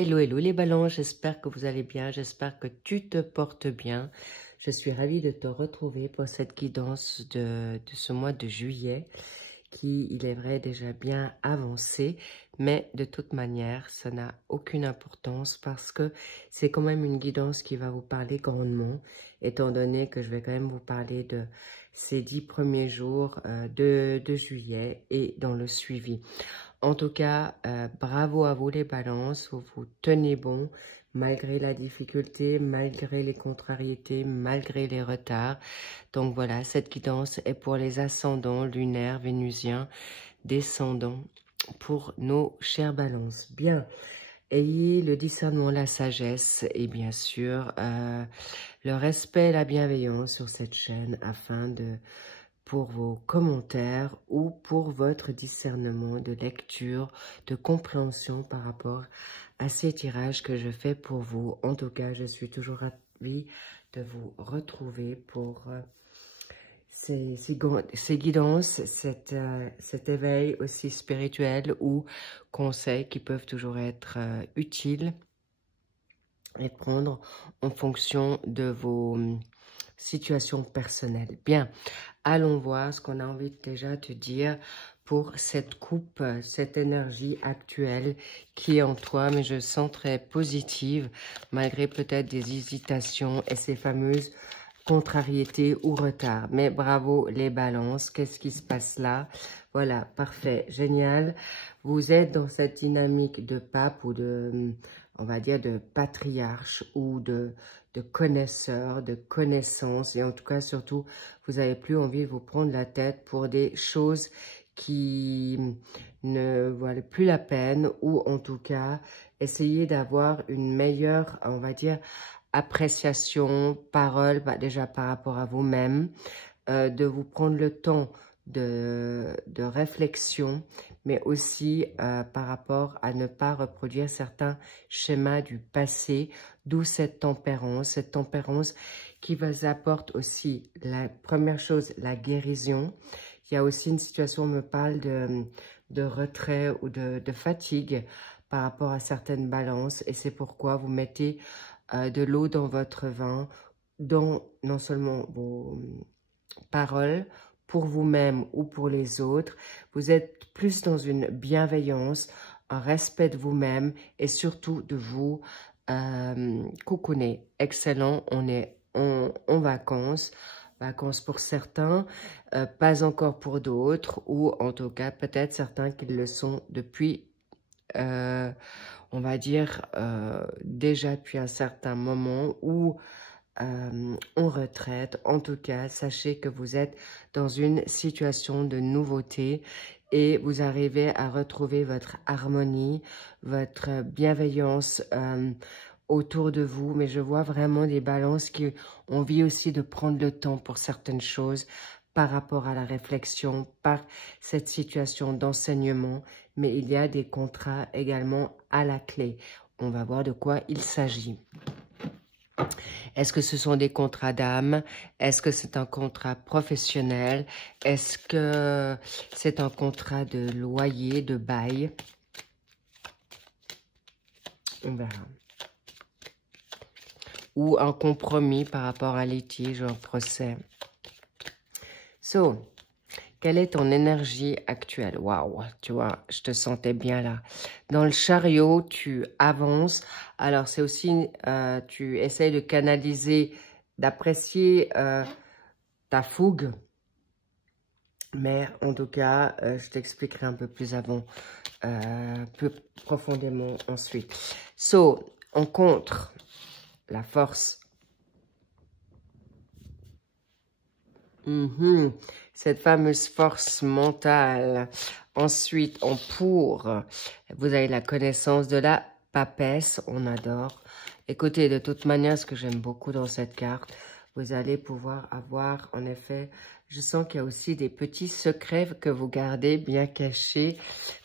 Hello, hello les ballons, j'espère que vous allez bien, j'espère que tu te portes bien. Je suis ravie de te retrouver pour cette guidance de ce mois de juillet qui, il est vrai, déjà bien avancé, mais de toute manière, ça n'a aucune importance parce que c'est quand même une guidance qui va vous parler grandement, étant donné que je vais quand même vous parler de ces 10 premiers jours de juillet et dans le suivi. En tout cas, bravo à vous les balances, vous vous tenez bon malgré la difficulté, malgré les contrariétés, malgré les retards. Donc voilà, cette guidance est pour les ascendants lunaires, vénusiens, descendants, pour nos chères balances. Bien, ayez le discernement, la sagesse et bien sûr le respect et la bienveillance sur cette chaîne afin pour vos commentaires ou pour votre discernement de lecture, de compréhension par rapport à ces tirages que je fais pour vous. En tout cas, je suis toujours ravie de vous retrouver pour ces guidances, cet éveil aussi spirituel ou conseils qui peuvent toujours être utiles et prendre en fonction de vos situations personnelles. Bien, allons voir ce qu'on a envie de déjà te dire pour cette coupe, cette énergie actuelle qui est en toi, mais je sens très positive, malgré peut-être des hésitations et ces fameuses contrariétés ou retards. Mais bravo les balances, qu'est-ce qui se passe là? Voilà, parfait, génial. Vous êtes dans cette dynamique de pape ou de, on va dire, de patriarche ou de connaisseur, de connaissance. Et en tout cas, surtout, vous n'avez plus envie de vous prendre la tête pour des choses qui ne valent plus la peine ou en tout cas, essayez d'avoir une meilleure, on va dire, appréciation, parole, déjà par rapport à vous-même, de vous prendre le temps de réflexion, mais aussi par rapport à ne pas reproduire certains schémas du passé, d'où cette tempérance qui vous apporte aussi, la première chose, la guérison. Il y a aussi une situation, on me parle de retrait ou de fatigue par rapport à certaines balances, et c'est pourquoi vous mettez de l'eau dans votre vin, dans non seulement vos paroles, pour vous-même ou pour les autres. Vous êtes plus dans une bienveillance, un respect de vous-même et surtout de vous cocooner. Excellent, on est en vacances. Vacances pour certains, pas encore pour d'autres, ou en tout cas peut-être certains qui le sont depuis, on va dire, déjà depuis un certain moment, ou en retraite. En tout cas, sachez que vous êtes dans une situation de nouveauté et vous arrivez à retrouver votre harmonie, votre bienveillance autour de vous. Mais je vois vraiment des balances qui ont envie aussi de prendre le temps pour certaines choses par rapport à la réflexion, par cette situation d'enseignement. Mais il y a des contrats également à la clé. On va voir de quoi il s'agit. Est-ce que ce sont des contrats d'âme? Est-ce que c'est un contrat professionnel? Est-ce que c'est un contrat de loyer, de bail? On verra. Ou un compromis par rapport à un litige ou un procès. So, quelle est ton énergie actuelle? Waouh, tu vois, je te sentais bien là. Dans le chariot, tu avances. Alors, c'est aussi, tu essayes de canaliser, d'apprécier ta fougue. Mais en tout cas, je t'expliquerai un peu plus avant, plus profondément ensuite. So, on contre la force. Cette fameuse force mentale. Ensuite, en pour, vous avez la connaissance de la papesse, on adore. Écoutez, de toute manière, ce que j'aime beaucoup dans cette carte, vous allez pouvoir avoir, en effet, je sens qu'il y a aussi des petits secrets que vous gardez bien cachés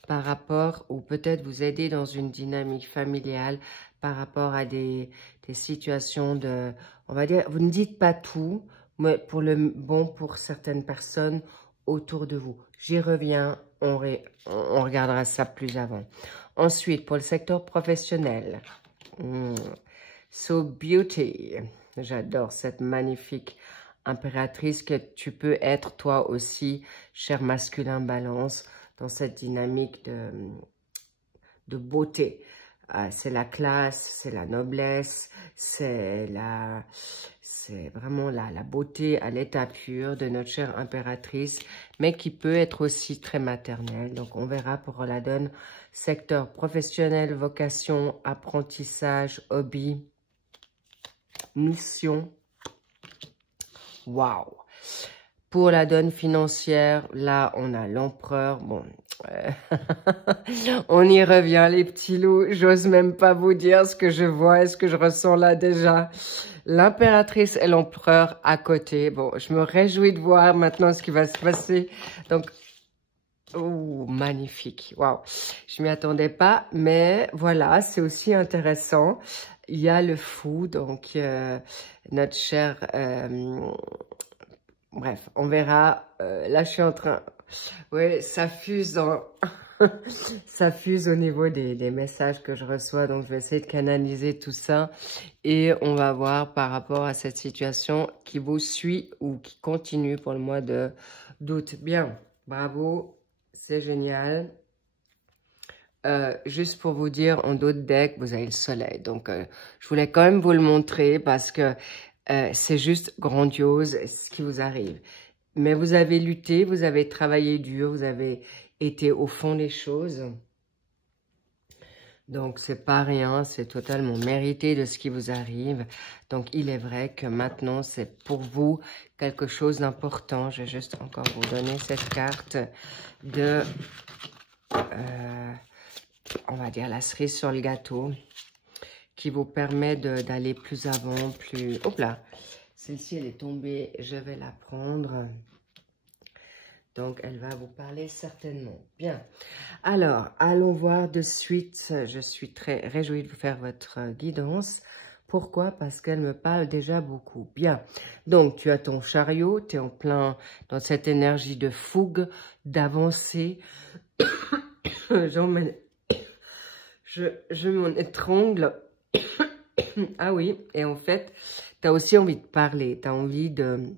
par rapport, ou peut-être vous aider dans une dynamique familiale par rapport à des situations de, on va dire, vous ne dites pas tout, mais pour le bon pour certaines personnes autour de vous. J'y reviens, on regardera ça plus avant. Ensuite, pour le secteur professionnel. So Beauty. J'adore cette magnifique impératrice que tu peux être toi aussi, cher masculin balance, dans cette dynamique de beauté. C'est la classe, c'est la noblesse, c'est vraiment la beauté à l'état pur de notre chère impératrice, mais qui peut être aussi très maternelle. Donc, on verra pour la donne secteur professionnel, vocation, apprentissage, hobby, mission. Waouh! Pour la donne financière, là, on a l'empereur. Bon, on y revient, les petits loups. J'ose même pas vous dire ce que je vois et ce que je ressens là déjà. L'impératrice et l'empereur à côté. Bon, je me réjouis de voir maintenant ce qui va se passer. Donc, oh, magnifique. Waouh! Je m'y attendais pas, mais voilà, c'est aussi intéressant. Il y a le fou, donc notre cher... bref, on verra. Là, je suis en train... Oui, ça fuse dans... ça fuse au niveau des messages que je reçois. Donc, je vais essayer de canaliser tout ça. Et on va voir par rapport à cette situation qui vous suit ou qui continue pour le mois d'août. Bien, bravo. C'est génial. Juste pour vous dire, en dos de deck, vous avez le soleil. Donc, je voulais quand même vous le montrer parce que c'est juste grandiose ce qui vous arrive. Mais vous avez lutté, vous avez travaillé dur, vous avez été au fond des choses. Donc, c'est pas rien, c'est totalement mérité de ce qui vous arrive. Donc, il est vrai que maintenant, c'est pour vous quelque chose d'important. Je vais juste encore vous donner cette carte de, on va dire, la cerise sur le gâteau, qui vous permet d'aller plus avant, plus... Hop là! Celle-ci, elle est tombée, je vais la prendre. Donc, elle va vous parler certainement. Bien. Alors, allons voir de suite. Je suis très réjouie de vous faire votre guidance. Pourquoi? Parce qu'elle me parle déjà beaucoup. Bien. Donc, tu as ton chariot. Tu es en plein dans cette énergie de fougue, d'avancée. Je m'en étrangle. Ah oui. Et en fait, tu as aussi envie de parler. Tu as envie de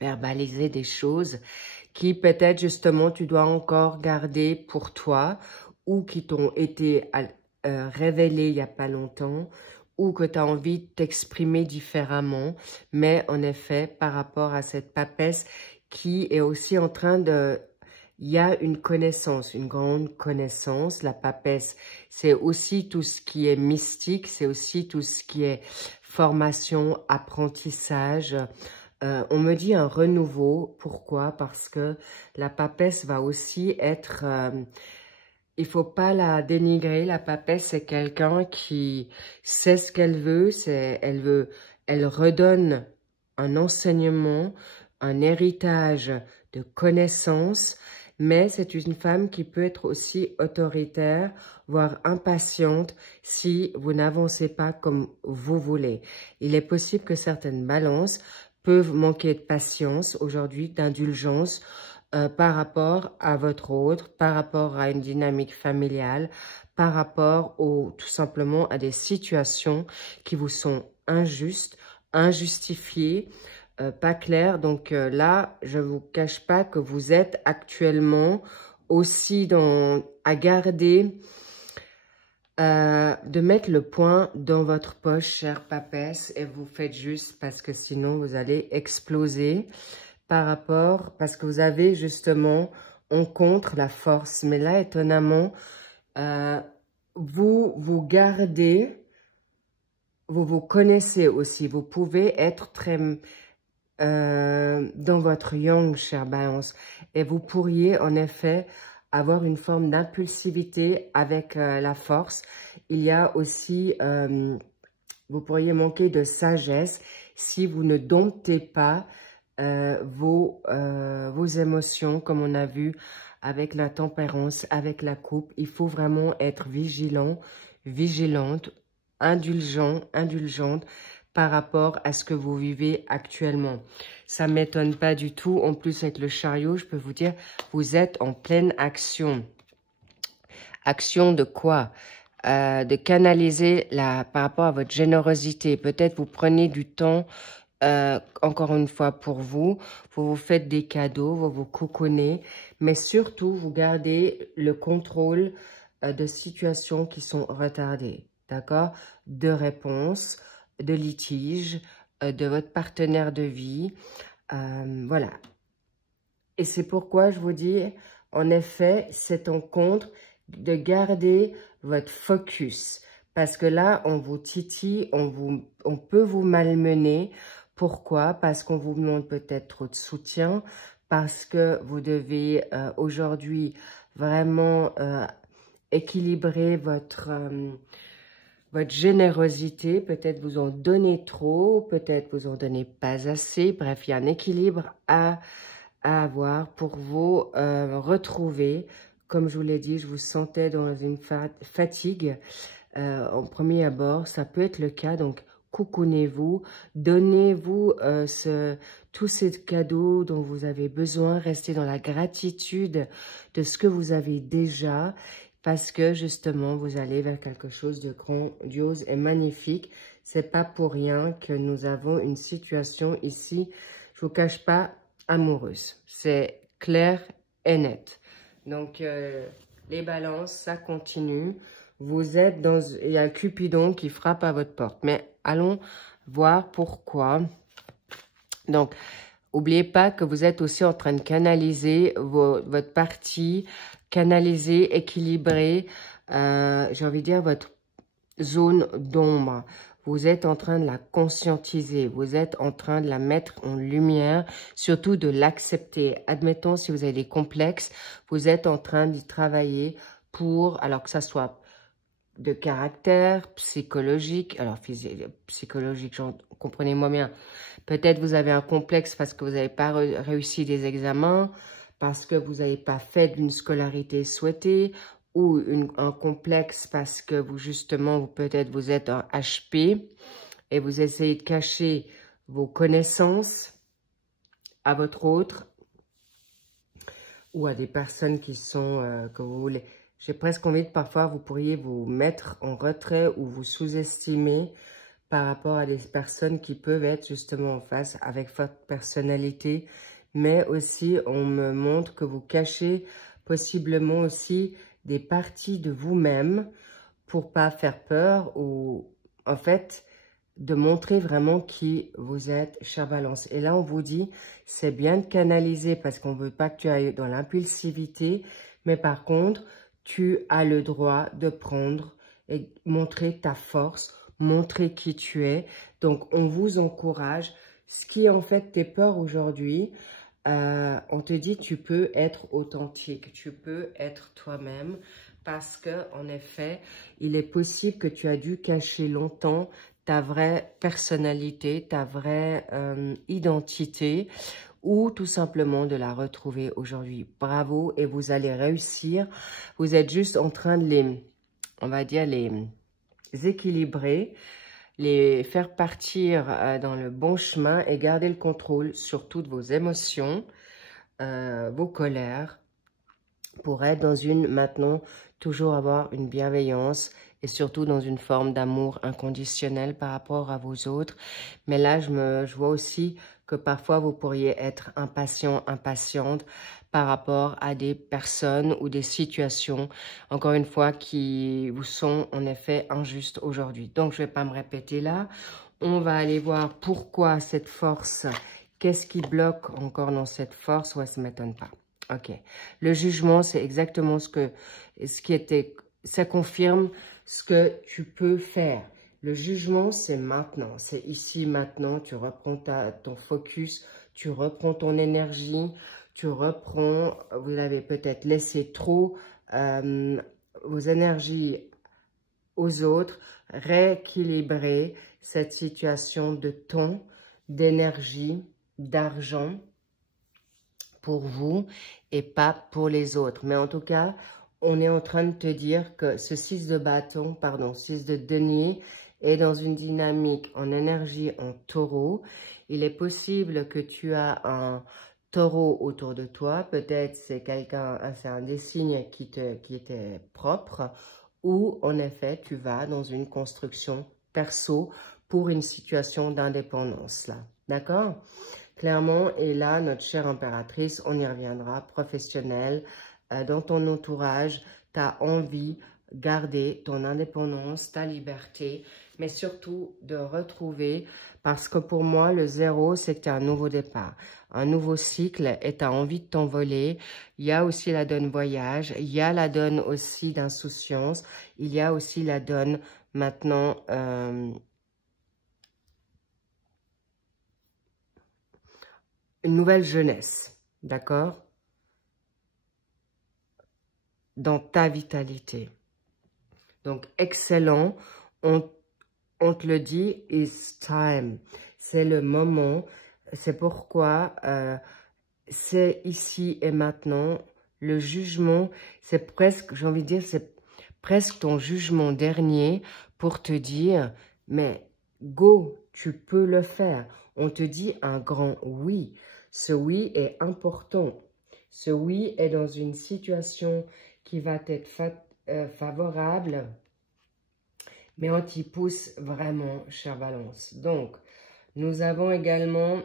verbaliser des choses qui peut-être justement tu dois encore garder pour toi ou qui t'ont été révélées il n'y a pas longtemps ou que tu as envie de t'exprimer différemment. Mais en effet, par rapport à cette papesse qui est aussi en train de... Il y a une connaissance, une grande connaissance. La papesse, c'est aussi tout ce qui est mystique, c'est aussi tout ce qui est formation, apprentissage. On me dit un renouveau. Pourquoi? Parce que la papesse va aussi être... il faut pas la dénigrer. La papesse, c'est quelqu'un qui sait ce qu'elle veut. Elle redonne un enseignement, un héritage de connaissances. Mais c'est une femme qui peut être aussi autoritaire, voire impatiente si vous n'avancez pas comme vous voulez. Il est possible que certaines balances peuvent manquer de patience aujourd'hui, d'indulgence par rapport à votre autre, par rapport à une dynamique familiale, par rapport tout simplement à des situations qui vous sont injustes, injustifiées, pas claires. Donc là, je ne vous cache pas que vous êtes actuellement aussi à garder... de mettre le point dans votre poche, chère papesse, et vous faites juste parce que sinon vous allez exploser parce que vous avez justement en contre la force. Mais là, étonnamment, vous gardez, vous connaissez aussi, vous pouvez être très dans votre yang, chère balance, et vous pourriez en effet avoir une forme d'impulsivité avec la force. Il y a aussi, vous pourriez manquer de sagesse si vous ne domptez pas vos émotions, comme on a vu avec la tempérance, avec la coupe. Il faut vraiment être vigilant, vigilante, indulgente par rapport à ce que vous vivez actuellement. Ça ne m'étonne pas du tout. En plus, avec le chariot, je peux vous dire, vous êtes en pleine action. Action de quoi? De canaliser par rapport à votre générosité. Peut-être vous prenez du temps, encore une fois pour vous faites des cadeaux, vous vous cocoonez, mais surtout vous gardez le contrôle de situations qui sont retardées, d'accord? De réponses, de litiges, de votre partenaire de vie, voilà. Et c'est pourquoi je vous dis, en effet, cette rencontre, de garder votre focus. Parce que là, on vous titille, on peut vous malmener. Pourquoi? Parce qu'on vous demande peut-être trop de soutien, parce que vous devez aujourd'hui vraiment équilibrer votre générosité. Peut-être vous en donnez trop, peut-être vous en donnez pas assez. Bref, il y a un équilibre à avoir pour vous retrouver. Comme je vous l'ai dit, je vous sentais dans une fatigue en premier abord. Ça peut être le cas, donc coucounez-vous, donnez-vous tous ces cadeaux dont vous avez besoin. Restez dans la gratitude de ce que vous avez déjà, parce que justement, vous allez vers quelque chose de grandiose et magnifique. C'est pas pour rien que nous avons une situation ici, je vous cache pas, amoureuse. C'est clair et net. Donc, les balances, ça continue. Vous êtes dans... Il y a un Cupidon qui frappe à votre porte. Mais allons voir pourquoi. Donc, n'oubliez pas que vous êtes aussi en train de canaliser votre partie, canaliser, équilibrer, j'ai envie de dire, votre zone d'ombre. Vous êtes en train de la conscientiser, vous êtes en train de la mettre en lumière, surtout de l'accepter. Admettons, si vous avez des complexes, vous êtes en train d'y travailler pour, alors que ça soit de caractère, psychologique, alors psychologique, comprenez-moi bien, peut-être vous avez un complexe parce que vous n'avez pas réussi des examens, parce que vous n'avez pas fait d'une scolarité souhaitée, ou un complexe parce que vous, justement, peut-être vous êtes un HP et vous essayez de cacher vos connaissances à votre autre ou à des personnes qui sont, que vous voulez. J'ai presque envie de parfois, vous pourriez vous mettre en retrait ou vous sous-estimer par rapport à des personnes qui peuvent être justement en face avec votre personnalité. Mais aussi, on me montre que vous cachez possiblement aussi des parties de vous-même pour pas faire peur ou en fait de montrer vraiment qui vous êtes, chère Balance. Et là, on vous dit, c'est bien de canaliser parce qu'on veut pas que tu ailles dans l'impulsivité, mais par contre, tu as le droit de prendre et montrer ta force, montrer qui tu es. Donc, on vous encourage. Ce qui est en fait tes peurs aujourd'hui, on te dit tu peux être authentique, tu peux être toi-même parce que en effet, il est possible que tu as dû cacher longtemps ta vraie personnalité, ta vraie identité ou tout simplement de la retrouver aujourd'hui. Bravo et vous allez réussir. Vous êtes juste en train de les, on va dire, les équilibrer, les faire partir dans le bon chemin et garder le contrôle sur toutes vos émotions, vos colères, pour être dans maintenant, toujours avoir une bienveillance et surtout dans une forme d'amour inconditionnel par rapport à vos autres. Mais là, je vois aussi que parfois vous pourriez être impatient, impatiente par rapport à des personnes ou des situations, encore une fois, qui vous sont en effet injustes aujourd'hui. Donc, je ne vais pas me répéter là. On va aller voir pourquoi cette force, qu'est-ce qui bloque encore dans cette force. Ouais, ça ne m'étonne pas. Ok. Le jugement, c'est exactement ce qui était, ça confirme ce que tu peux faire. Le jugement, c'est maintenant, c'est ici, maintenant. Tu reprends ton focus, tu reprends ton énergie, tu reprends, vous avez peut-être laissé trop vos énergies aux autres, rééquilibrer cette situation de temps, d'énergie, d'argent pour vous et pas pour les autres. Mais en tout cas, on est en train de te dire que ce 6 de bâton, pardon, 6 de denier est dans une dynamique en énergie en taureau. Il est possible que tu as taureau autour de toi. Peut-être c'est quelqu'un, c'est un des signes qui était propre, ou en effet, tu vas dans une construction perso pour une situation d'indépendance, là. D'accord? Clairement, et là, notre chère impératrice, on y reviendra, professionnelle, dans ton entourage, tu as envie de garder ton indépendance, ta liberté, mais surtout de retrouver, parce que pour moi, le 0, c'est que tu as un nouveau départ, un nouveau cycle et tu as envie de t'envoler. Il y a aussi la donne voyage, il y a la donne aussi d'insouciance, il y a aussi la donne maintenant... une nouvelle jeunesse, d'accord? Dans ta vitalité. Donc, excellent. On te le dit, it's time. C'est le moment. C'est pourquoi c'est ici et maintenant. Le jugement, c'est presque, j'ai envie de dire, c'est presque ton jugement dernier pour te dire, mais go, tu peux le faire. On te dit un grand oui. Ce oui est important. Ce oui est dans une situation qui va être favorable, mais on t'y pousse vraiment, chère Balance. Donc, nous avons également,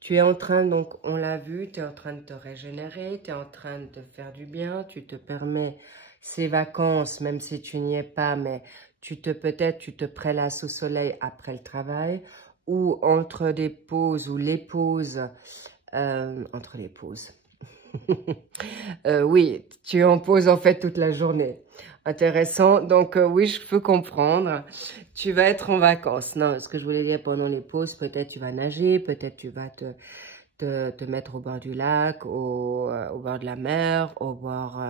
tu es en train, donc on l'a vu, tu es en train de te régénérer, tu es en train de te faire du bien, tu te permets ces vacances, même si tu n'y es pas, mais peut-être tu te prélasses au soleil après le travail, ou entre des pauses, ou les pauses, entre les pauses. Oui, tu es en pause en fait toute la journée. Intéressant. Donc oui, je peux comprendre. Tu vas être en vacances. Non, ce que je voulais dire, pendant les pauses, peut-être tu vas nager, peut-être tu vas te mettre au bord du lac, au bord de la mer, au bord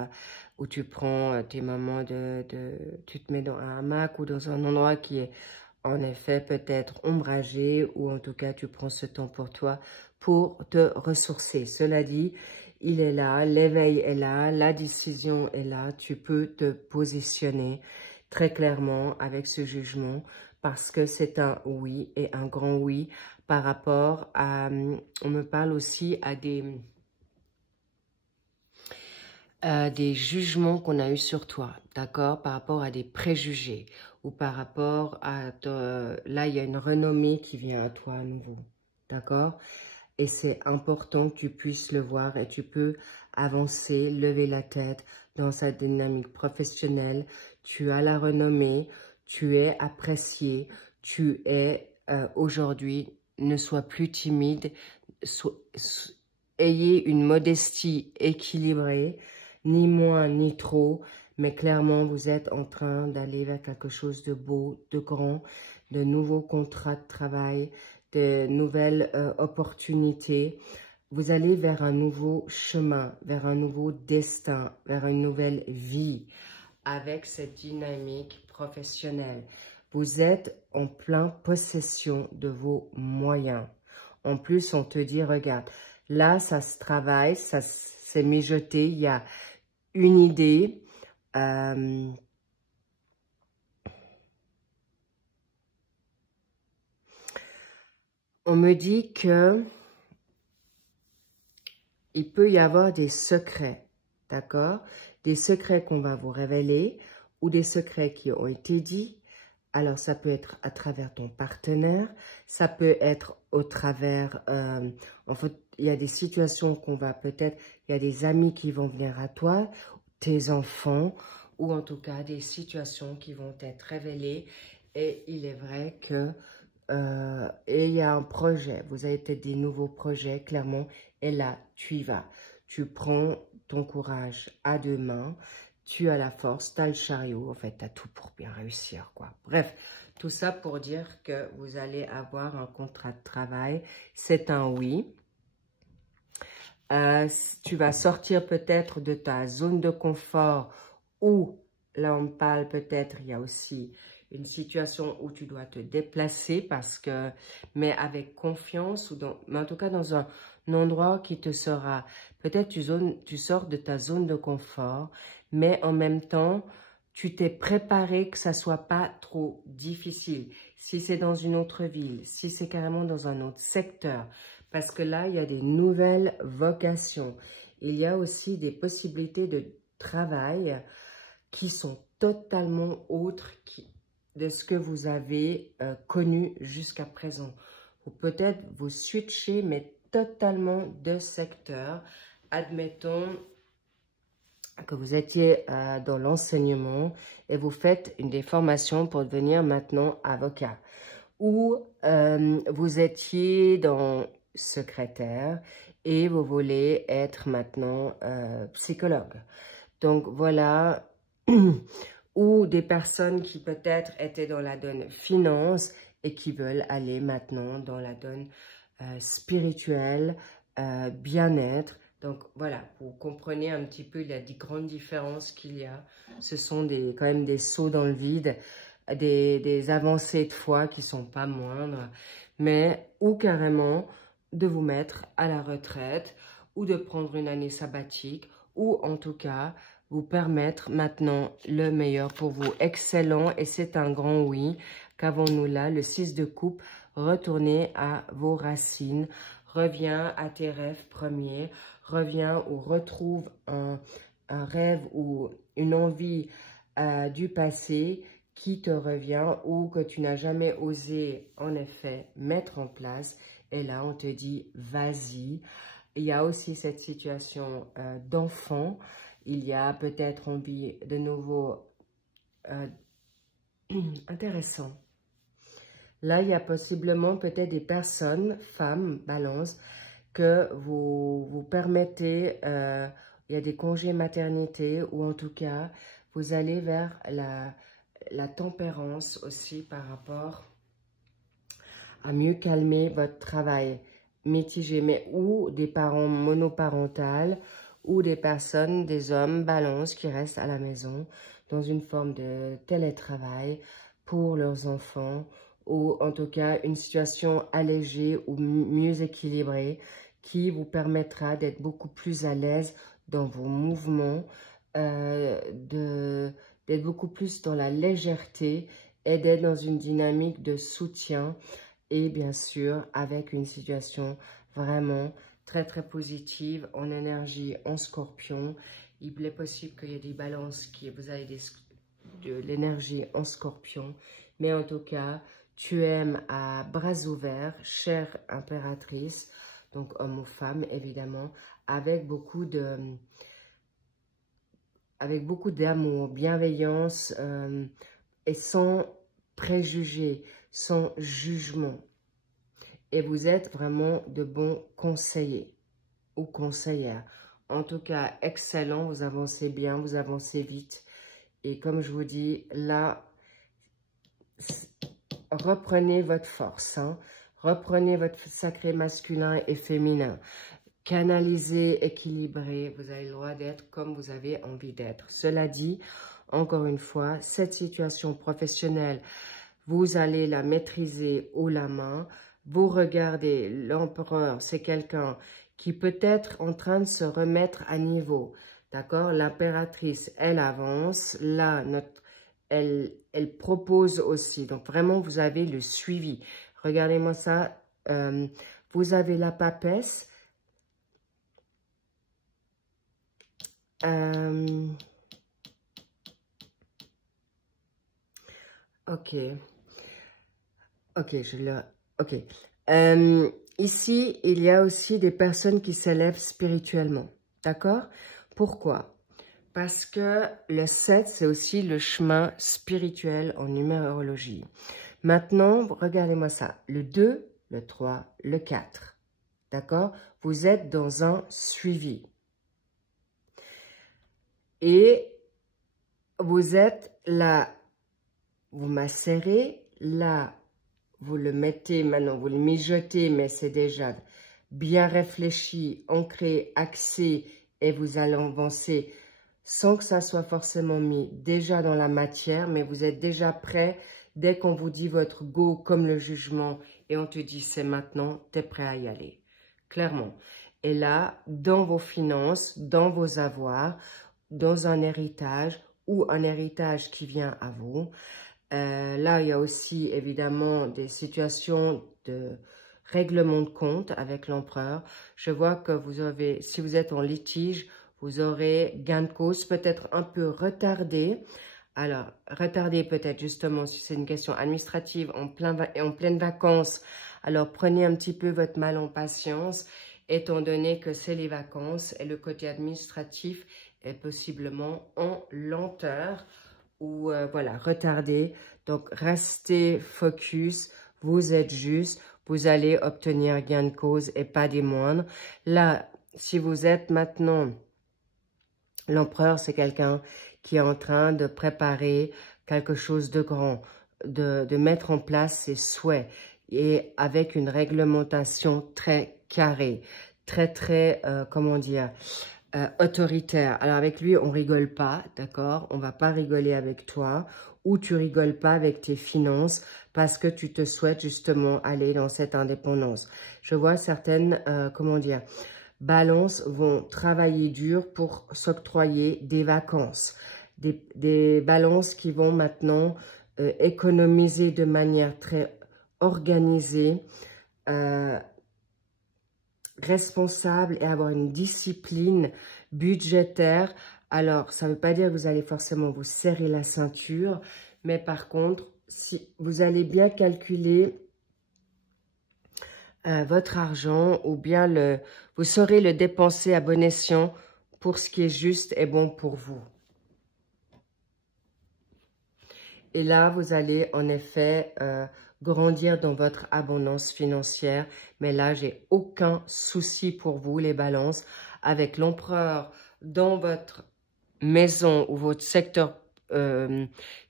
où tu prends tes moments tu te mets dans un hamac ou dans un endroit qui est en effet peut-être ombragé, ou en tout cas tu prends ce temps pour toi pour te ressourcer. Cela dit, il est là, l'éveil est là, la décision est là, tu peux te positionner très clairement avec ce jugement, parce que c'est un oui et un grand oui par rapport à, on me parle aussi à des jugements qu'on a eus sur toi, d'accord, par rapport à des préjugés, ou par rapport à, là il y a une renommée qui vient à toi à nouveau, d'accord, et c'est important que tu puisses le voir et tu peux avancer, lever la tête dans sa dynamique professionnelle. Tu as la renommée, tu es apprécié, tu es aujourd'hui, ne sois plus timide, ayez une modestie équilibrée, ni moins ni trop, mais clairement vous êtes en train d'aller vers quelque chose de beau, de grand, de nouveaux contrats de travail, de nouvelles opportunités. Vous allez vers un nouveau chemin, vers un nouveau destin, vers une nouvelle vie avec cette dynamique professionnelle. Vous êtes en plein possession de vos moyens. En plus, on te dit, regarde, là, ça se travaille, ça s'est mijoté, il y a une idée. On me dit que il peut y avoir des secrets, d'accord? Des secrets qu'on va vous révéler, ou des secrets qui ont été dits. Alors, ça peut être à travers ton partenaire, ça peut être au travers, en fait, il y a des situations qu'on va peut-être, il y a des amis qui vont venir à toi, tes enfants, ou en tout cas des situations qui vont être révélées. Et il est vrai que, et il y a un projet, vous avez peut-être des nouveaux projets, clairement, et là, tu y vas. Tu prends ton courage à deux mains, tu as la force, tu as le chariot, en fait, tu as tout pour bien réussir, quoi. Bref, tout ça pour dire que vous allez avoir un contrat de travail, c'est un oui. Tu vas sortir peut-être de ta zone de confort, ou, là on parle peut-être, il y a aussi une situation où tu dois te déplacer, parce que, mais avec confiance, ou mais en tout cas dans un endroit qui te sera, peut-être tu sors de ta zone de confort, mais en même temps, tu t'es préparé que ça soit pas trop difficile. Si c'est dans une autre ville, si c'est carrément dans un autre secteur, Parce que là, il y a des nouvelles vocations. Il y a aussi des possibilités de travail qui sont totalement autres de ce que vous avez connu jusqu'à présent. Ou peut-être vous switchez, mais totalement de secteur. Admettons que vous étiez dans l'enseignement et vous faites des formations pour devenir maintenant avocat. Ou vous étiez dans secrétaire et vous voulez être maintenant psychologue. Donc voilà, ou des personnes qui peut-être étaient dans la donne finance et qui veulent aller maintenant dans la donne spirituelle, bien-être. Donc voilà, vous comprenez un petit peu la grande différence qu'il y a. Ce sont quand même des sauts dans le vide, des avancées de foi qui ne sont pas moindres, mais ou carrément de vous mettre à la retraite ou de prendre une année sabbatique ou en tout cas vous permettre maintenant le meilleur pour vous. Excellent, et c'est un grand oui. Qu'avons-nous là? Le 6 de coupe, retournez à vos racines, reviens à tes rêves premiers, reviens ou retrouve un rêve ou une envie du passé qui te revient ou que tu n'as jamais osé en effet mettre en place. Et là, on te dit, vas-y. Il y a aussi cette situation d'enfant. Il y a peut-être envie de nouveau intéressant. Là, il y a possiblement peut-être des personnes, femmes, balance, que vous permettez, il y a des congés maternité ou en tout cas, vous allez vers la tempérance aussi par rapport à mieux calmer votre travail mitigé, mais ou des parents monoparentales ou des personnes, des hommes, balance, qui restent à la maison dans une forme de télétravail pour leurs enfants ou en tout cas une situation allégée ou mieux équilibrée qui vous permettra d'être beaucoup plus à l'aise dans vos mouvements, d'être beaucoup plus dans la légèreté et d'être dans une dynamique de soutien et bien sûr avec une situation vraiment très très positive en énergie en scorpion. Il est possible qu'il y ait des balances vous avez de l'énergie en scorpion, mais en tout cas tu aimes à bras ouverts, chère impératrice, donc homme ou femme évidemment, avec beaucoup d'amour, bienveillance et sans préjugés, sans jugement. Et vous êtes vraiment de bons conseillers ou conseillères. En tout cas, excellent, vous avancez bien, vous avancez vite. Et comme je vous dis, là, reprenez votre force, hein. Reprenez votre sacré masculin et féminin. Canalisez, équilibrez, vous avez le droit d'être comme vous avez envie d'être. Cela dit, encore une fois, cette situation professionnelle, vous allez la maîtriser haut la main. Vous regardez, l'empereur, c'est quelqu'un qui peut être en train de se remettre à niveau. D'accord? L'impératrice, elle avance. Là, elle propose aussi. Donc, vraiment, vous avez le suivi. Regardez-moi ça. Vous avez la papesse. Ok. Ok, Ok. Ici, il y a aussi des personnes qui s'élèvent spirituellement. D'accord? Pourquoi? Parce que le 7, c'est aussi le chemin spirituel en numérologie. Maintenant, regardez-moi ça. Le 2, le 3, le 4. D'accord? Vous êtes dans un suivi. Et vous êtes là, vous macérez, là, vous le mettez, maintenant vous le mijotez, mais c'est déjà bien réfléchi, ancré, axé, et vous allez avancer sans que ça soit forcément mis déjà dans la matière, mais vous êtes déjà prêt dès qu'on vous dit votre go comme le jugement, et on te dit c'est maintenant, tu es prêt à y aller, clairement. Et là, dans vos finances, dans vos avoirs, dans un héritage ou un héritage qui vient à vous, là, il y a aussi évidemment des situations règlement de compte avec l'empereur. Je vois que vous avez, si vous êtes en litige, vous aurez gain de cause, peut-être un peu retardé. Alors, retardé peut-être justement si c'est une question administrative en pleine vacances. Alors, prenez un petit peu votre mal en patience, étant donné que c'est les vacances et le côté administratif est possiblement en lenteur ou voilà, retardé. Donc, restez focus, vous êtes juste, vous allez obtenir gain de cause et pas des moindres. Là, si vous êtes maintenant, l'empereur, c'est quelqu'un qui est en train de préparer quelque chose de grand, de mettre en place ses souhaits et avec une réglementation très carrée, très, comment dire, autoritaire. Alors avec lui, on rigole pas, d'accord? On va pas rigoler avec toi ou tu rigoles pas avec tes finances parce que tu te souhaites justement aller dans cette indépendance. Je vois certaines, comment dire, balances vont travailler dur pour s'octroyer des vacances. Des balances qui vont maintenant économiser de manière très organisée, responsable et avoir une discipline budgétaire. Alors, ça ne veut pas dire que vous allez forcément vous serrer la ceinture, mais par contre, si vous allez bien calculer votre argent ou bien vous saurez le dépenser à bon escient pour ce qui est juste et bon pour vous. Et là, vous allez en effet grandir dans votre abondance financière. Mais là, j'ai aucun souci pour vous, les balances. Avec l'empereur dans votre maison ou votre secteur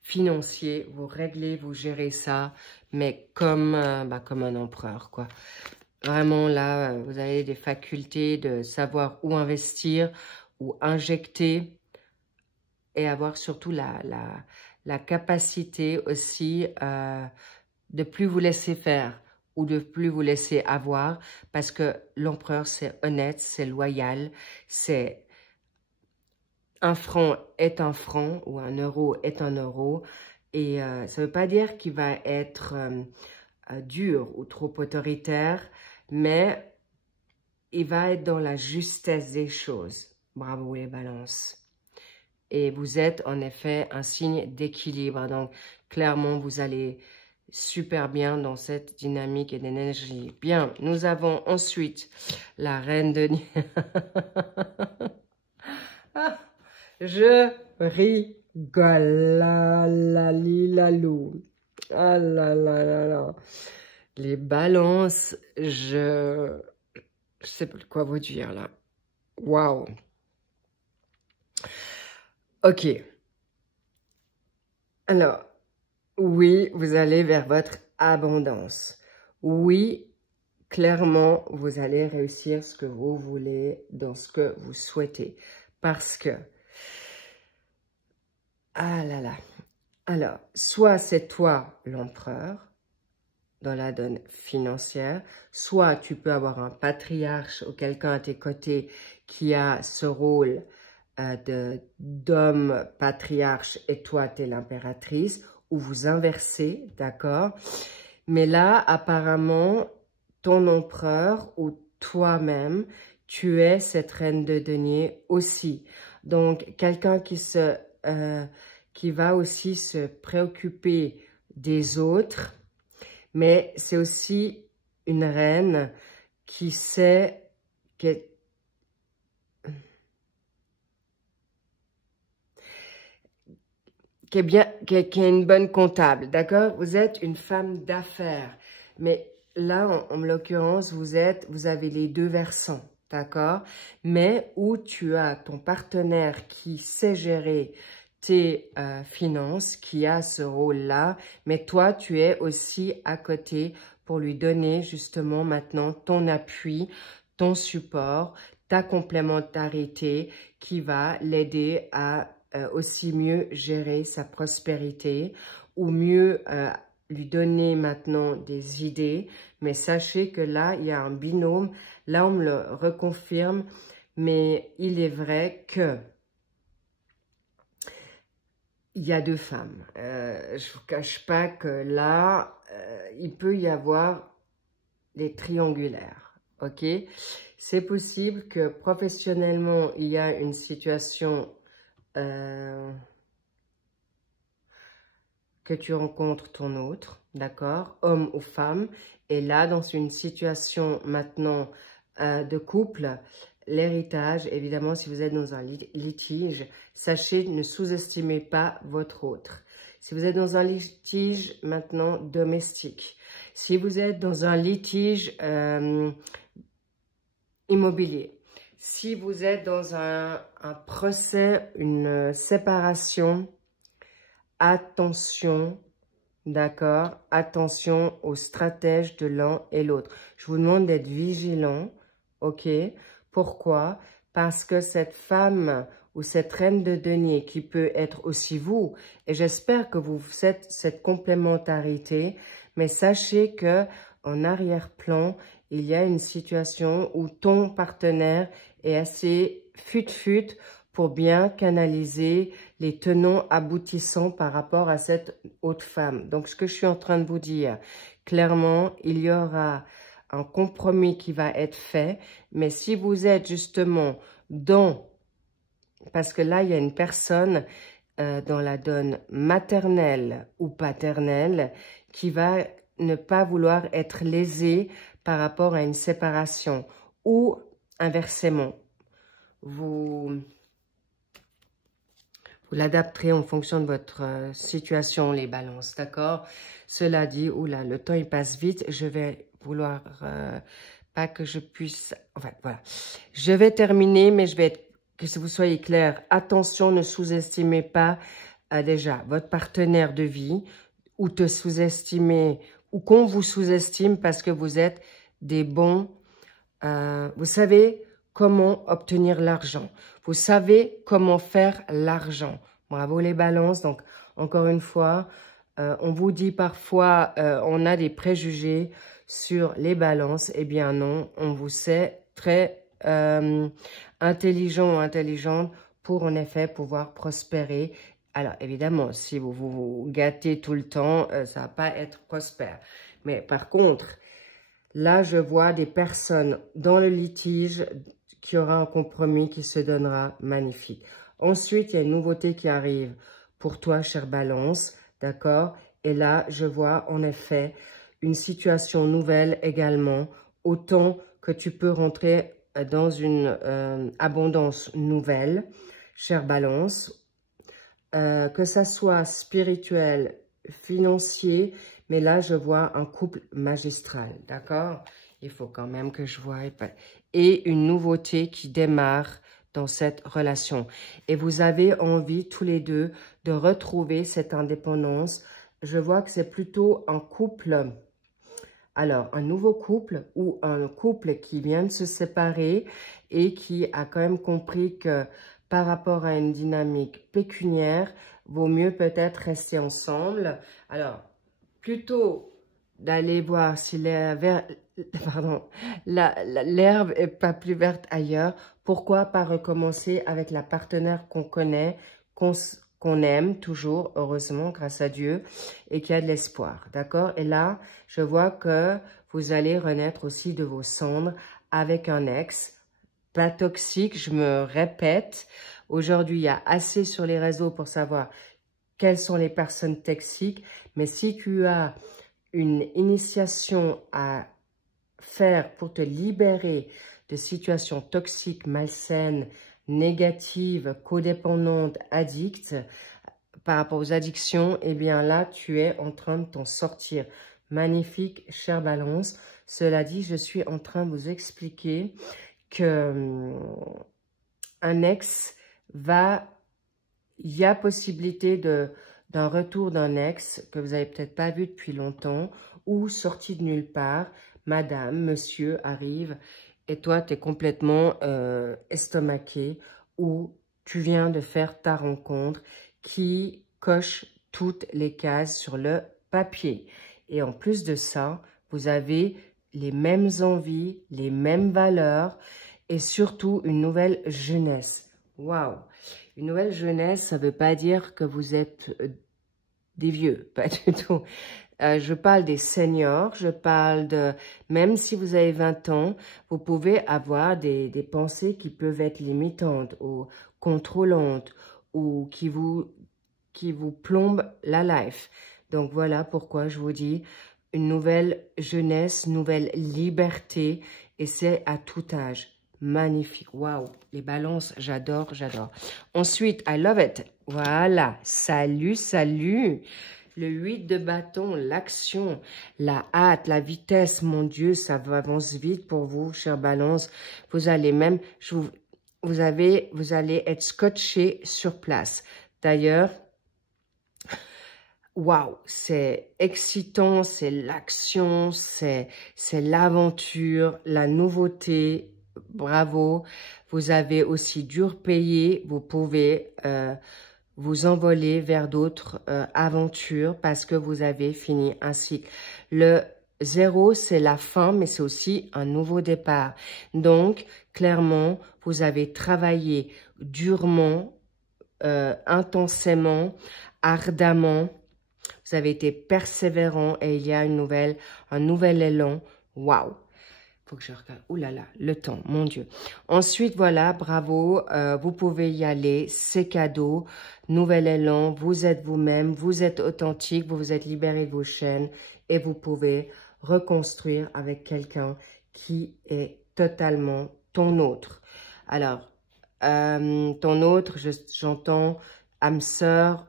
financier, vous réglez, vous gérez ça, mais comme un empereur, quoi. Vraiment, là, vous avez des facultés de savoir où investir, où injecter et avoir surtout la capacité aussi de plus vous laisser faire ou de plus vous laisser avoir parce que l'empereur, c'est honnête, c'est loyal, c'est un franc est un franc ou un euro est un euro et ça ne veut pas dire qu'il va être dur ou trop autoritaire, mais il va être dans la justesse des choses. Bravo les balances. Et vous êtes en effet un signe d'équilibre. Donc, clairement, vous allez super bien dans cette dynamique et d'énergie. Bien, nous avons ensuite la reine de... Ah, je rigole. La lou. Ah là là là là. Les balances, je sais pas quoi vous dire là. Waouh. Ok. Alors, oui, vous allez vers votre abondance. Oui, clairement, vous allez réussir ce que vous voulez dans ce que vous souhaitez. Parce que, ah là là. Alors, soit c'est toi l'empereur dans la donne financière, soit tu peux avoir un patriarche ou quelqu'un à tes côtés qui a ce rôle d'homme patriarche et toi, tu es l'impératrice, ou vous inversez, d'accord? Mais là, apparemment, ton empereur ou toi-même, tu es cette reine de denier aussi. Donc, quelqu'un qui va aussi se préoccuper des autres, mais c'est aussi une reine qui sait qu'elle qui est une bonne comptable, d'accord? Vous êtes une femme d'affaires, mais là, en l'occurrence, vous avez les deux versants, d'accord? Mais où tu as ton partenaire qui sait gérer tes finances, qui a ce rôle-là, mais toi, tu es aussi à côté pour lui donner justement maintenant ton appui, ton support, ta complémentarité qui va l'aider à aussi mieux gérer sa prospérité ou mieux lui donner maintenant des idées. Mais sachez que là, il y a un binôme. Là, on me le reconfirme. Mais il est vrai que il y a deux femmes. Je ne vous cache pas que là, il peut y avoir des triangulaires, ok? C'est possible que professionnellement, il y a une situation que tu rencontres ton autre, d'accord, homme ou femme, et là, dans une situation maintenant de couple, l'héritage, évidemment, si vous êtes dans un litige, sachez, ne sous-estimez pas votre autre. Si vous êtes dans un litige maintenant domestique, si vous êtes dans un litige immobilier, si vous êtes dans un procès, une séparation, attention, d'accord? Attention aux stratèges de l'un et l'autre. Je vous demande d'être vigilant, ok? Pourquoi? Parce que cette femme ou cette reine de denier qui peut être aussi vous, et j'espère que vous faites cette complémentarité, mais sachez que en arrière-plan, il y a une situation où ton partenaire est assez fut-fut pour bien canaliser les tenants aboutissants par rapport à cette autre femme. Donc, ce que je suis en train de vous dire, clairement, il y aura un compromis qui va être fait, mais si vous êtes justement dans, parce que là, il y a une personne dans la donne maternelle ou paternelle qui va ne pas vouloir être lésée par rapport à une séparation ou inversement. Vous l'adapterez en fonction de votre situation, les balances, d'accord? Cela dit, oula, le temps il passe vite, je vais vouloir, pas que je puisse, enfin voilà. Je vais terminer, mais je vais être, que vous soyez clair, attention, ne sous-estimez pas déjà votre partenaire de vie, ou te sous-estimer, ou qu'on vous sous-estime parce que vous êtes des bons, vous savez comment obtenir l'argent. Vous savez comment faire l'argent. Bravo les balances. Donc, encore une fois, on vous dit parfois, on a des préjugés sur les balances. Eh bien non, on vous sait très intelligent ou intelligente pour en effet pouvoir prospérer. Alors, évidemment, si vous vous gâtez tout le temps, ça va pas être prospère. Mais par contre, là, je vois des personnes dans le litige qui aura un compromis qui se donnera magnifique. Ensuite, il y a une nouveauté qui arrive pour toi, chère Balance, d'accord? Et là, je vois en effet une situation nouvelle également, autant que tu peux rentrer dans une abondance nouvelle, chère Balance, que ça soit spirituel, financier, mais là, je vois un couple magistral, d'accord? Il faut quand même que je voie. Et une nouveauté qui démarre dans cette relation. Et vous avez envie, tous les deux, de retrouver cette indépendance. Je vois que c'est plutôt un couple, alors un nouveau couple ou un couple qui vient de se séparer et qui a quand même compris que par rapport à une dynamique pécuniaire, vaut mieux peut-être rester ensemble. Alors, plutôt d'aller voir si l'herbe est pas plus verte ailleurs. Pourquoi pas recommencer avec la partenaire qu'on connaît, qu'on aime toujours, heureusement, grâce à Dieu, et qui a de l'espoir, d'accord? Et là, je vois que vous allez renaître aussi de vos cendres avec un ex, pas toxique, je me répète. Aujourd'hui, il y a assez sur les réseaux pour savoir quelles sont les personnes toxiques, mais si tu as une initiation à faire pour te libérer de situations toxiques, malsaines, négatives, codépendantes, addictes, par rapport aux addictions, eh bien là, tu es en train de t'en sortir. Magnifique, chère Balance. Cela dit, je suis en train de vous expliquer que un ex va... Il y a possibilité d'un retour d'un ex que vous n'avez peut-être pas vu depuis longtemps ou sorti de nulle part. Madame, monsieur arrive et toi, tu es complètement estomaqué ou tu viens de faire ta rencontre qui coche toutes les cases sur le papier. Et en plus de ça, vous avez les mêmes envies, les mêmes valeurs et surtout une nouvelle jeunesse. Waouh! Une nouvelle jeunesse, ça ne veut pas dire que vous êtes des vieux, pas du tout. Je parle des seniors, je parle de, même si vous avez 20 ans, vous pouvez avoir des pensées qui peuvent être limitantes ou contrôlantes ou qui vous plombent la life. Donc voilà pourquoi je vous dis une nouvelle jeunesse, nouvelle liberté et c'est à tout âge. Magnifique, waouh, les balances, j'adore, j'adore. Ensuite, I love it, voilà, salut, salut. Le 8 de bâton, l'action, la hâte, la vitesse, mon Dieu, ça avance vite pour vous, chère Balance. Vous allez même, vous allez être scotché sur place. D'ailleurs, waouh, c'est excitant, c'est l'action, c'est l'aventure, la nouveauté. Bravo. Vous avez aussi dû repayer, vous pouvez vous envoler vers d'autres aventures parce que vous avez fini un cycle. Le 0, c'est la fin, mais c'est aussi un nouveau départ. Donc, clairement, vous avez travaillé durement, intensément, ardemment. Vous avez été persévérant et il y a un nouvel élan. Waouh! Faut que je regarde. Ouh là là, le temps, mon Dieu. Ensuite, voilà, bravo. Vous pouvez y aller. C'est cadeau. Nouvel élan. Vous êtes vous-même. Vous êtes authentique. Vous vous êtes libéré de vos chaînes. Et vous pouvez reconstruire avec quelqu'un qui est totalement ton autre. Alors, ton autre, j'entends âme sœur.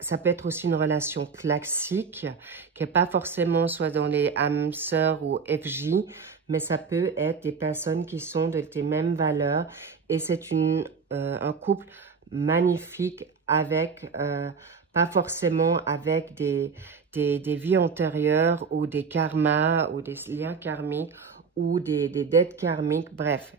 Ça peut être aussi une relation classique qui n'est pas forcément soit dans les âmes sœurs ou FJ, mais ça peut être des personnes qui sont de tes mêmes valeurs et c'est un couple magnifique avec, pas forcément avec des vies antérieures ou des karmas ou des liens karmiques ou des dettes karmiques, bref.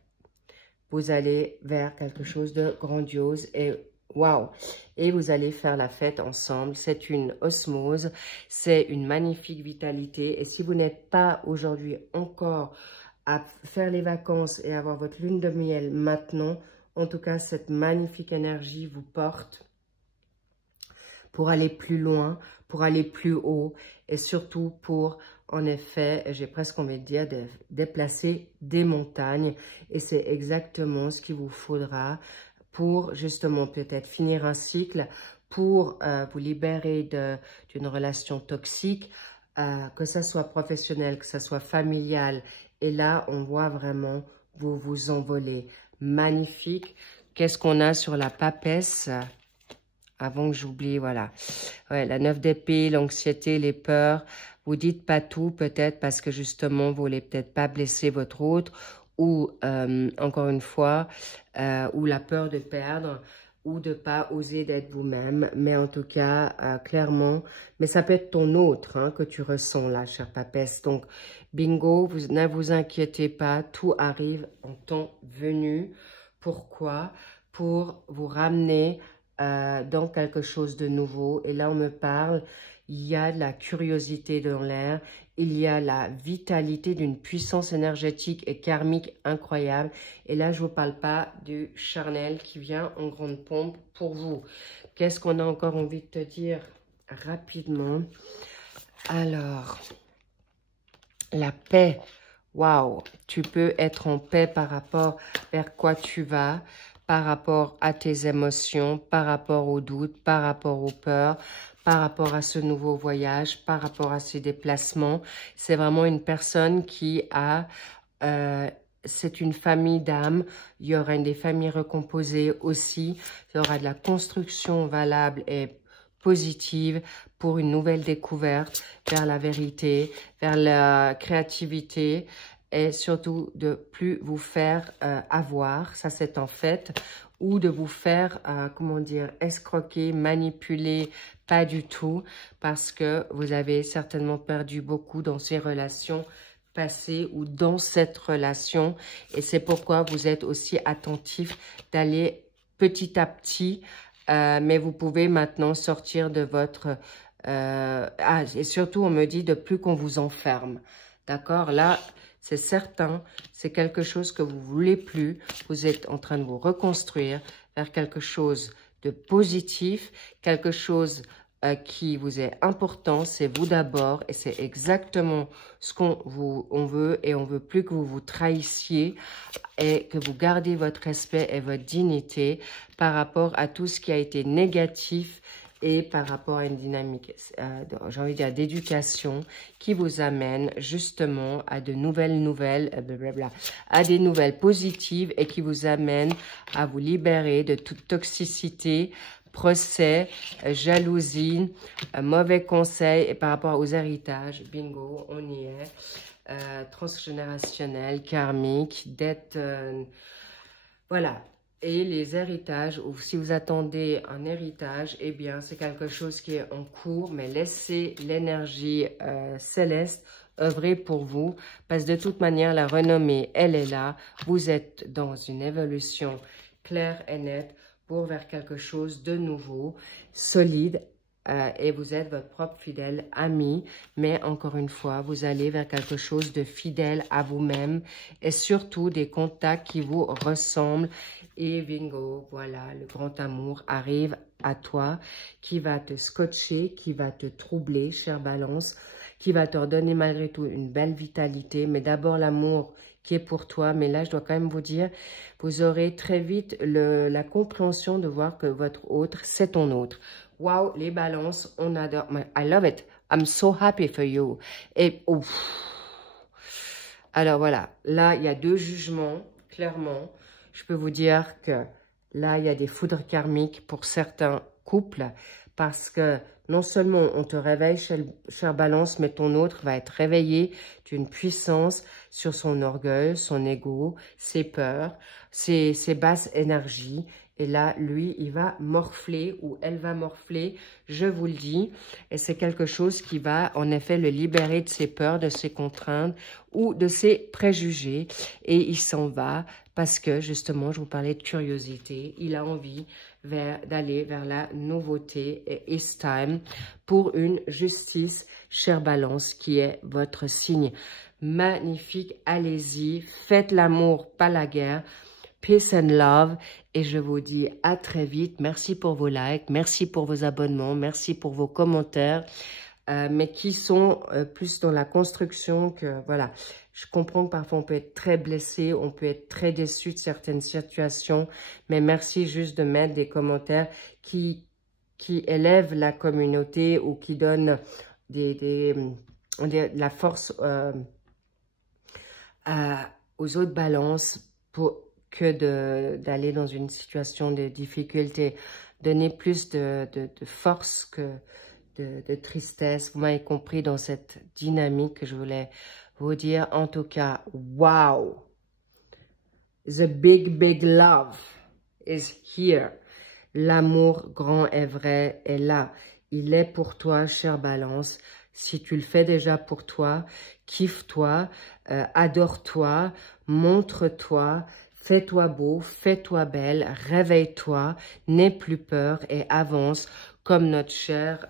Vous allez vers quelque chose de grandiose et waouh! Et vous allez faire la fête ensemble. C'est une osmose, c'est une magnifique vitalité. Et si vous n'êtes pas aujourd'hui encore à faire les vacances et avoir votre lune de miel maintenant, en tout cas, cette magnifique énergie vous porte pour aller plus loin, pour aller plus haut et surtout pour, en effet, j'ai presque envie de dire, de déplacer des montagnes. Et c'est exactement ce qu'il vous faudra pour justement peut-être finir un cycle, pour vous libérer d'une relation toxique, que ça soit professionnel, que ça soit familial. Et là, on voit vraiment vous vous envoler. Magnifique. Qu'est-ce qu'on a sur la papesse? Avant que j'oublie, voilà. Ouais, la 9 d'épée, l'anxiété, les peurs. Vous dites pas tout peut-être parce que justement, vous voulez peut-être pas blesser votre autre ou, encore une fois, ou la peur de perdre ou de pas oser d'être vous-même. Mais en tout cas, clairement, mais ça peut être ton autre hein, que tu ressens là, chère papesse. Donc, bingo, ne vous inquiétez pas, tout arrive en temps venu. Pourquoi? Pour vous ramener dans quelque chose de nouveau. Et là, on me parle, il y a de la curiosité dans l'air, il y a la vitalité d'une puissance énergétique et karmique incroyable. Et là, je ne vous parle pas du charnel qui vient en grande pompe pour vous. Qu'est-ce qu'on a encore envie de te dire rapidement? Alors, la paix. Waouh, tu peux être en paix par rapport vers quoi tu vas, par rapport à tes émotions, par rapport aux doutes, par rapport aux peurs, par rapport à ce nouveau voyage, par rapport à ces déplacements. C'est vraiment une personne qui a... c'est une famille d'âmes. Il y aura des familles recomposées aussi. Il y aura de la construction valable et positive pour une nouvelle découverte vers la vérité, vers la créativité et surtout de plus vous faire avoir, ça c'est en fait, ou de vous faire, comment dire, escroquer, manipuler, pas du tout, parce que vous avez certainement perdu beaucoup dans ces relations passées ou dans cette relation et c'est pourquoi vous êtes aussi attentif d'aller petit à petit mais vous pouvez maintenant sortir de votre... et surtout, on me dit de plus qu'on vous enferme. D'accord? Là, c'est certain, c'est quelque chose que vous ne voulez plus. Vous êtes en train de vous reconstruire vers quelque chose de positif, quelque chose qui vous est important, c'est vous d'abord et c'est exactement ce on veut et on veut plus que vous vous trahissiez et que vous gardiez votre respect et votre dignité par rapport à tout ce qui a été négatif et par rapport à une dynamique, j'ai envie de dire, d'éducation qui vous amène justement à de nouvelles, blablabla, à des nouvelles positives et qui vous amène à vous libérer de toute toxicité, procès, jalousie, mauvais conseils et par rapport aux héritages. Bingo, on y est. Transgénérationnel, karmique, dette, voilà. Et les héritages, ou si vous attendez un héritage, eh bien, c'est quelque chose qui est en cours, mais laissez l'énergie céleste œuvrer pour vous, parce que de toute manière, la renommée, elle est là. Vous êtes dans une évolution claire et nette pour vers quelque chose de nouveau, solide, et vous êtes votre propre fidèle ami, mais encore une fois, vous allez vers quelque chose de fidèle à vous-même et surtout des contacts qui vous ressemblent. Et bingo, voilà, le grand amour arrive à toi qui va te scotcher, qui va te troubler, chère Balance, qui va te redonner malgré tout une belle vitalité, mais d'abord l'amour qui est pour toi. Mais là, je dois quand même vous dire, vous aurez très vite la compréhension de voir que votre autre, c'est ton autre. Wow, les balances, on adore. I love it. I'm so happy for you. Et ouf. Alors voilà, là, il y a deux jugements, clairement. Je peux vous dire que là, il y a des foudres karmiques pour certains couples parce que non seulement on te réveille, chère Balance, mais ton autre va être réveillé d'une puissance sur son orgueil, son ego, ses peurs, ses basses énergies. Et là, lui, il va morfler ou elle va morfler, je vous le dis. Et c'est quelque chose qui va, en effet, le libérer de ses peurs, de ses contraintes ou de ses préjugés. Et il s'en va parce que, justement, je vous parlais de curiosité. Il a envie d'aller vers la nouveauté et it's time pour une justice, chère Balance, qui est votre signe. Magnifique, allez-y, faites l'amour, pas la guerre. Peace and love. Et je vous dis à très vite. Merci pour vos likes, merci pour vos abonnements, merci pour vos commentaires, mais qui sont plus dans la construction que, voilà. Je comprends que parfois on peut être très blessé, on peut être très déçu de certaines situations, mais merci juste de mettre des commentaires qui élèvent la communauté ou qui donnent de la force aux autres balances pour que d'aller dans une situation de difficulté. Donner plus de force que de tristesse. Vous m'avez compris dans cette dynamique que je voulais vous dire. En tout cas, wow! The big love is here. L'amour grand et vrai est là. Il est pour toi, chère Balance. Si tu le fais déjà pour toi, kiffe-toi, adore-toi, montre-toi, fais-toi beau, fais-toi belle, réveille-toi, n'aie plus peur et avance comme notre cher...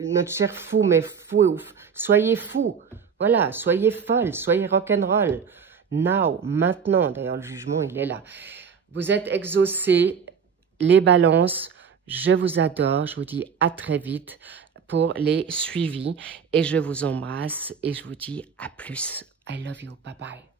notre cher fou, mais fou, soyez fou, voilà, soyez folle, soyez rock'n'roll. Now, maintenant, d'ailleurs le jugement il est là. Vous êtes exaucés, les balances, je vous adore, je vous dis à très vite pour les suivis et je vous embrasse et je vous dis à plus. I love you, bye bye.